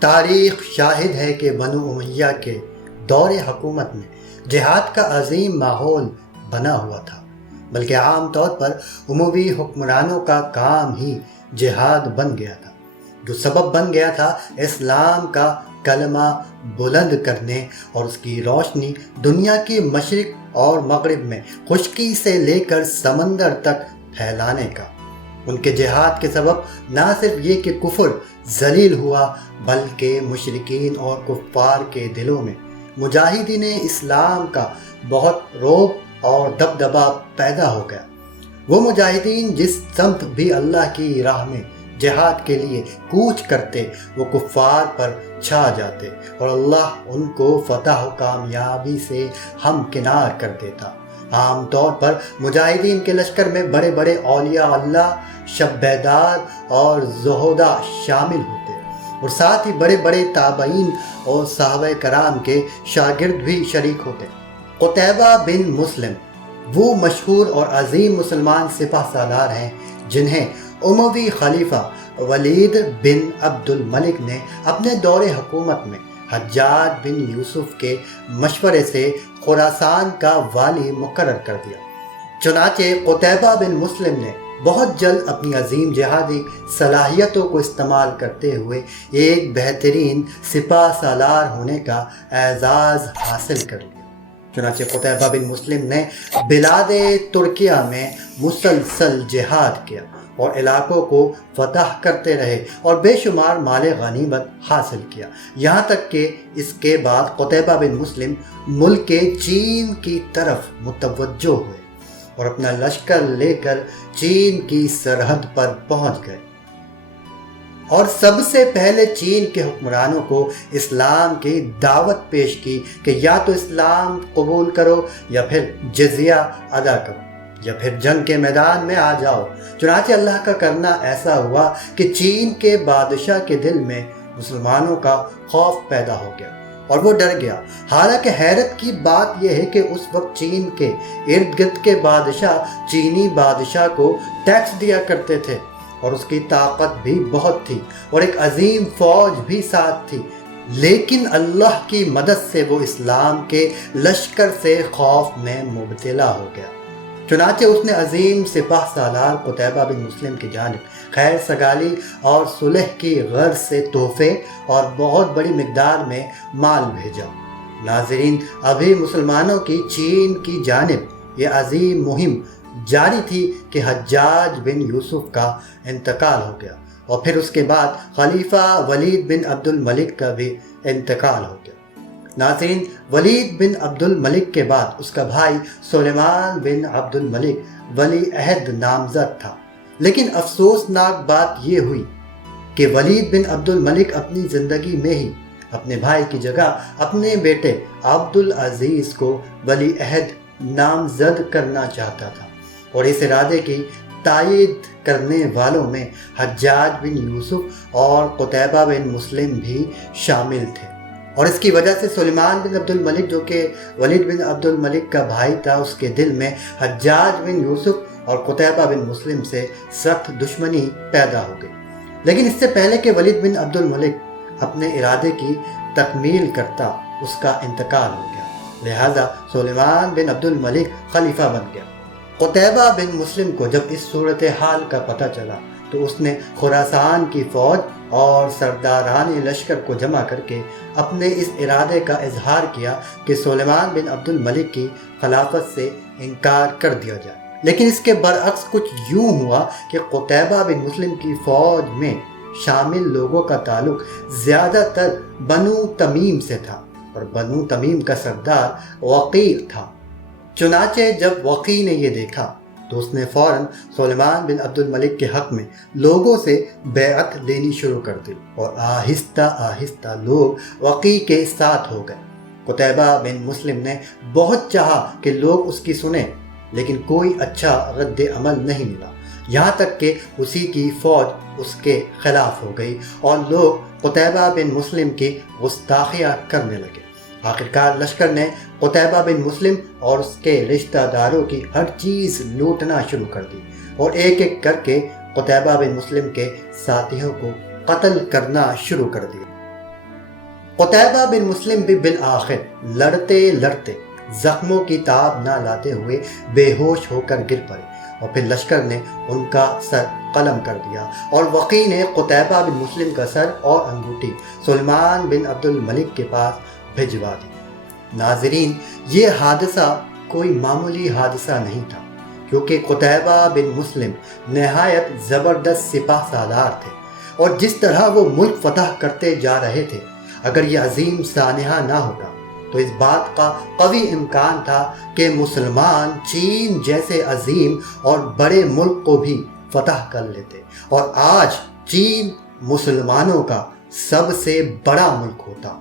تاریخ شاہد ہے کہ بنو امیہ کے دور حکومت میں جہاد کا عظیم ماحول بنا ہوا تھا، بلکہ عام طور پر اموی حکمرانوں کا کام ہی جہاد بن گیا تھا، جو سبب بن گیا تھا اسلام کا کلمہ بلند کرنے اور اس کی روشنی دنیا کے مشرق اور مغرب میں خشکی سے لے کر سمندر تک پھیلانے کا۔ ان کے جہاد کے سبب نہ صرف یہ کہ کفر ذلیل ہوا، بلکہ مشرکین اور کفار کے دلوں میں مجاہدین اسلام کا بہت رعب اور دبدبا پیدا ہو گیا۔ وہ مجاہدین جس سمت بھی اللہ کی راہ میں جہاد کے لیے کوچ کرتے، وہ کفار پر چھا جاتے اور اللہ ان کو فتح و کامیابی سے ہمکنار کر دیتا۔ عام طور پر مجاہدین کے لشکر میں بڑے بڑے اولیاء اللہ، شب بیدار اور زہداء شامل ہوتے، اور ساتھ ہی بڑے بڑے تابعین اور صحابہ کرام کے شاگرد بھی شریک ہوتے۔ قتیبہ بن مسلم وہ مشہور اور عظیم مسلمان سپہ سالار ہیں جنہیں اموی خلیفہ ولید بن عبد الملک نے اپنے دور حکومت میں حجاج بن یوسف کے مشورے سے خراسان کا والی مقرر کر دیا۔ چنانچہ قتیبہ بن مسلم نے بہت جلد اپنی عظیم جہادی صلاحیتوں کو استعمال کرتے ہوئے ایک بہترین سپہ سالار ہونے کا اعزاز حاصل کر لیا۔ چنانچہ قتیبہ بن مسلم نے بلاد ترکیہ میں مسلسل جہاد کیا اور علاقوں کو فتح کرتے رہے اور بے شمار مال غنیمت حاصل کیا، یہاں تک کہ اس کے بعد قتیبہ بن مسلم ملک چین کی طرف متوجہ ہوئے اور اپنا لشکر لے کر چین کی سرحد پر پہنچ گئے، اور سب سے پہلے چین کے حکمرانوں کو اسلام کی دعوت پیش کی کہ یا تو اسلام قبول کرو یا پھر جزیہ ادا کرو یا پھر جنگ کے میدان میں آ جاؤ۔ چنانچہ اللہ کا کرنا ایسا ہوا کہ چین کے بادشاہ کے دل میں مسلمانوں کا خوف پیدا ہو گیا اور وہ ڈر گیا۔ حالانکہ حیرت کی بات یہ ہے کہ اس وقت چین کے ارد گرد کے بادشاہ چینی بادشاہ کو ٹیکس دیا کرتے تھے اور اس کی طاقت بھی بہت تھی اور ایک عظیم فوج بھی ساتھ تھی، لیکن اللہ کی مدد سے وہ اسلام کے لشکر سے خوف میں مبتلا ہو گیا۔ چنانچہ اس نے عظیم سپہ سالار قتیبہ بن مسلم کی جانب خیر سگالی اور صلح کی غرض سے تحفے اور بہت بڑی مقدار میں مال بھیجا۔ ناظرین، ابھی مسلمانوں کی چین کی جانب یہ عظیم مہم جاری تھی کہ حجاج بن یوسف کا انتقال ہو گیا، اور پھر اس کے بعد خلیفہ ولید بن عبد الملک کا بھی انتقال ہو گیا۔ ناظرین، ولید بن عبد الملک کے بعد اس کا بھائی سلیمان بن عبد الملک ولی عہد نامزد تھا، لیکن افسوسناک بات یہ ہوئی کہ ولید بن عبد الملک اپنی زندگی میں ہی اپنے بھائی کی جگہ اپنے بیٹے عبد العزیز کو ولی عہد نامزد کرنا چاہتا تھا، اور اس ارادے کی تائید کرنے والوں میں حجاج بن یوسف اور قتیبہ بن مسلم بھی شامل تھے، اور اس کی وجہ سے سلیمان بن عبد الملک جو کہ ولید بن عبد الملک کا بھائی تھا، اس کے دل میں حجاج بن یوسف اور قتیبہ بن مسلم سے سخت دشمنی پیدا ہو گئی۔ لیکن اس سے پہلے کہ ولید بن عبد الملک اپنے ارادے کی تکمیل کرتا، اس کا انتقال ہو گیا، لہذا سلیمان بن عبد الملک خلیفہ بن گیا۔ قتیبہ بن مسلم کو جب اس صورتحال کا پتہ چلا تو اس نے خراسان کی فوج اور سرداران لشکر کو جمع کر کے اپنے اس ارادے کا اظہار کیا کہ سلیمان بن عبد الملک کی خلافت سے انکار کر دیا جائے۔ لیکن اس کے برعکس کچھ یوں ہوا کہ قتیبہ بن مسلم کی فوج میں شامل لوگوں کا تعلق زیادہ تر بنو تمیم سے تھا، اور بنو تمیم کا سردار وقیع تھا۔ چنانچہ جب وقیع نے یہ دیکھا تو اس نے فوراً سلیمان بن عبد الملک کے حق میں لوگوں سے بیعت لینی شروع کر دی، اور آہستہ آہستہ لوگ وقیع کے ساتھ ہو گئے۔ قتیبہ بن مسلم نے بہت چاہا کہ لوگ اس کی سنیں، لیکن کوئی اچھا رد عمل نہیں ملا، یہاں تک کہ اسی کی فوج اس کے خلاف ہو گئی اور لوگ قتیبہ بن مسلم کی گستاخیاں کرنے لگے۔ آخرکار لشکر نے قتیبہ بن مسلم اور اس کے رشتہ داروں کی ہر چیز لوٹنا شروع کر دی، اور ایک ایک کر کے قتیبہ بن مسلم کے ساتھیوں کو قتل کرنا شروع کر دیا۔ قتیبہ بن مسلم بھی بالآخر لڑتے لڑتے زخموں کی تاب نہ لاتے ہوئے بے ہوش ہو کر گر پڑے، اور پھر لشکر نے ان کا سر قلم کر دیا اور وقی نے قتیبہ بن مسلم کا سر اور انگوٹھی سلیمان بن عبد الملک کے پاس بھجوا دی۔ ناظرین، یہ حادثہ کوئی معمولی حادثہ نہیں تھا، کیونکہ قتیبہ بن مسلم نہایت زبردست سپاہ سالار تھے، اور جس طرح وہ ملک فتح کرتے جا رہے تھے، اگر یہ عظیم سانحہ نہ ہوتا تو اس بات کا قوی امکان تھا کہ مسلمان چین جیسے عظیم اور بڑے ملک کو بھی فتح کر لیتے، اور آج چین مسلمانوں کا سب سے بڑا ملک ہوتا۔